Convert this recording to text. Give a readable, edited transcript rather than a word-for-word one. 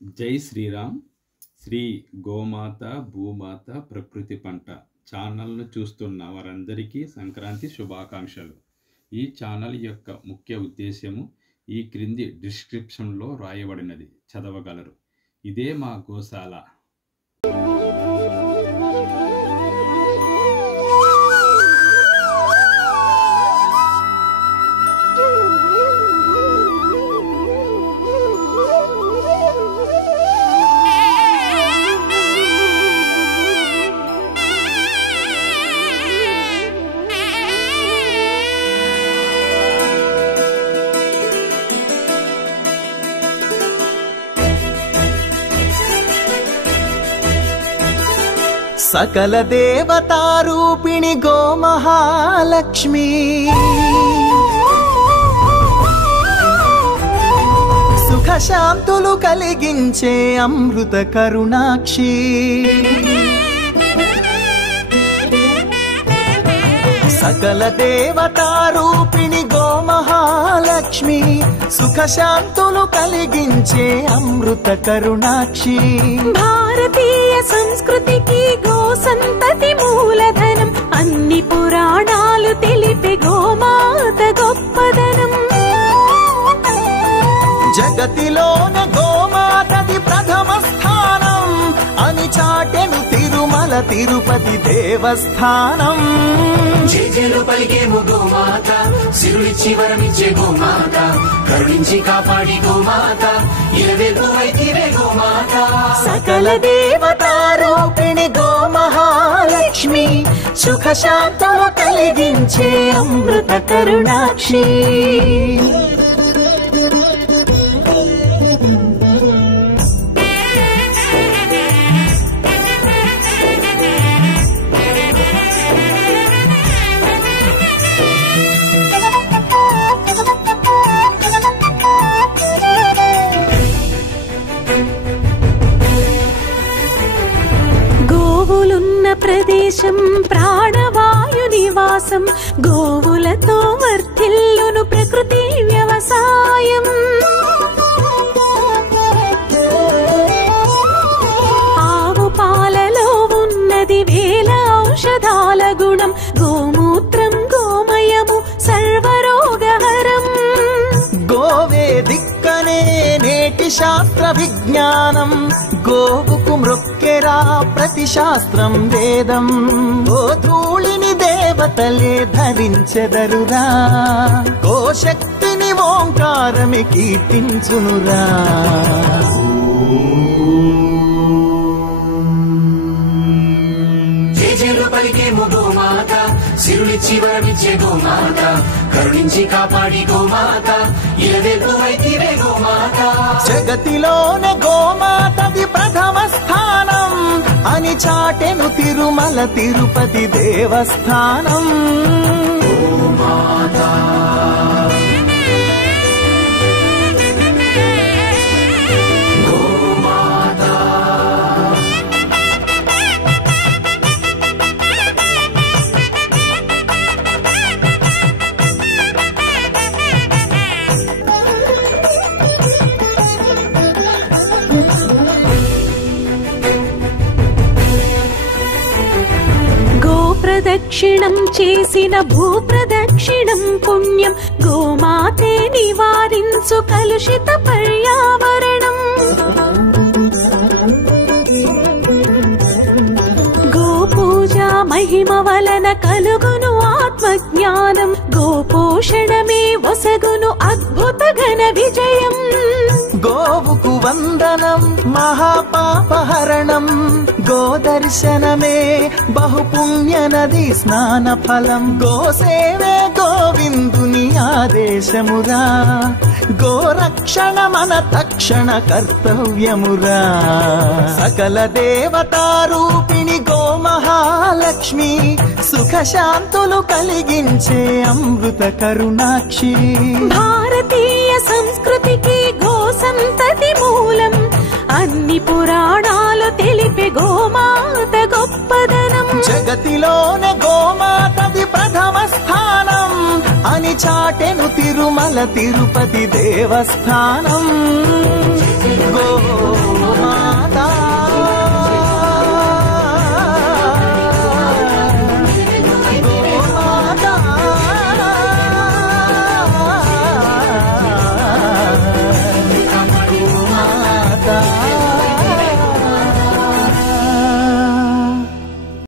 జై శ్రీరామ్. శ్రీ గోమాత భూమాత ప్రకృతి పంట ఛానల్ను చూస్తున్న వారందరికీ సంక్రాంతి శుభాకాంక్షలు. ఈ ఛానల్ యొక్క ముఖ్య ఉద్దేశ్యము ఈ క్రింది డిస్క్రిప్షన్లో రాయబడినది, చదవగలరు. ఇదే మా గోశాల. సకల దేవతారూపిణి గోమహాలక్ష్మి, సుఖశాంతులు కలిగించే అమృత కరుణాక్షి, సకల దేవతారూపిణి గోమహాలక్ష్మి, సుఖశాంతులు కలిగించే అమృత కరుణాక్షి. భారతీయ సంస్కృతికి గో సంతతి మూలధనం, అన్ని పురాణాలు తెలిపే గోమాత గొప్పదనం. జగతిలోనే గోమాతది ప్రథమ స్థానం అని చాటెను తిరుమల తిరుపతి దేవస్థానం. జేజేలు పలికేము గోమాత, సిరులిచ్చి వరమిచ్చే గోమాత, కరుణించి కాపాడి గోమాత, ఇలవేల్పు వైతివే గోమాత. సకల దేవతారూపిణి గోమహాలక్ష్మి, సుఖశాంతము కలిగించే అమృత కరుణాక్షి. గోవులున్న ప్రదేశం ప్రాణవాయు నివాసం, గోవులతో వర్ధిల్లును ప్రకృతి వ్యవసాయం. ఆవు పాలలో ఉన్నది వేల ఔషధాల గుణం, గోమూత్రం గోమయము సర్వరోగహరం. గోవే దిక్కనే నేటి శాస్త్ర విజ్ఞానం, గోవుకు మృక్కెరా ప్రతి శాస్త్రం వేదం. గోధూళిని దేవతలే ధరించెదరురా, గోశక్తిని ఓంకారమి కీర్తించునురా. జేజేలు పలికేము గోమాత, సిరులిచ్చి వరమిచ్చే గోమాత, కరుణించి కాపాడి గోమాత, ఇలవేల్పు వైతివే గోమాత. జగతిలోనే గోమాతది ప్రథమ స్థానం అని చాటెను తిరుమల తిరుపతి దేవస్థానం. గోమాత ప్రదక్షిణం చేసిన భూప్రదక్షిణం పుణ్యం, గోమాతే నివారించు కలుషిత పర్యావరణం. గోపూజ మహిమ వలన కలుగును ఆత్మజ్ఞానం, గోపోషణమే వసగును అద్భుత ఘన విజయం. గోవుకు వందనం మహాపాపహరణం, గోదర్శనమే బహుపుణ్య నది స్నాన ఫలం. గోసేవే గోవిందుని ఆదేశమురా, గోరక్షణ మన తక్షణ కర్తవ్యమురా. సకల దేవతారూపిణి గోమహాలక్ష్మి, సుఖశాంతులు కలిగించే అమృత కరుణాక్షి. భారతీయ సంస్కృతికి గో సంతతి మూలం, అన్ని పురాణాలు తెలిపే గోమాత గొప్పదనం. జగతిలోనే గోమాతది ప్రథమ స్థానం అని చాటెను తిరుమల తిరుపతి దేవస్థానం. గో గోమాత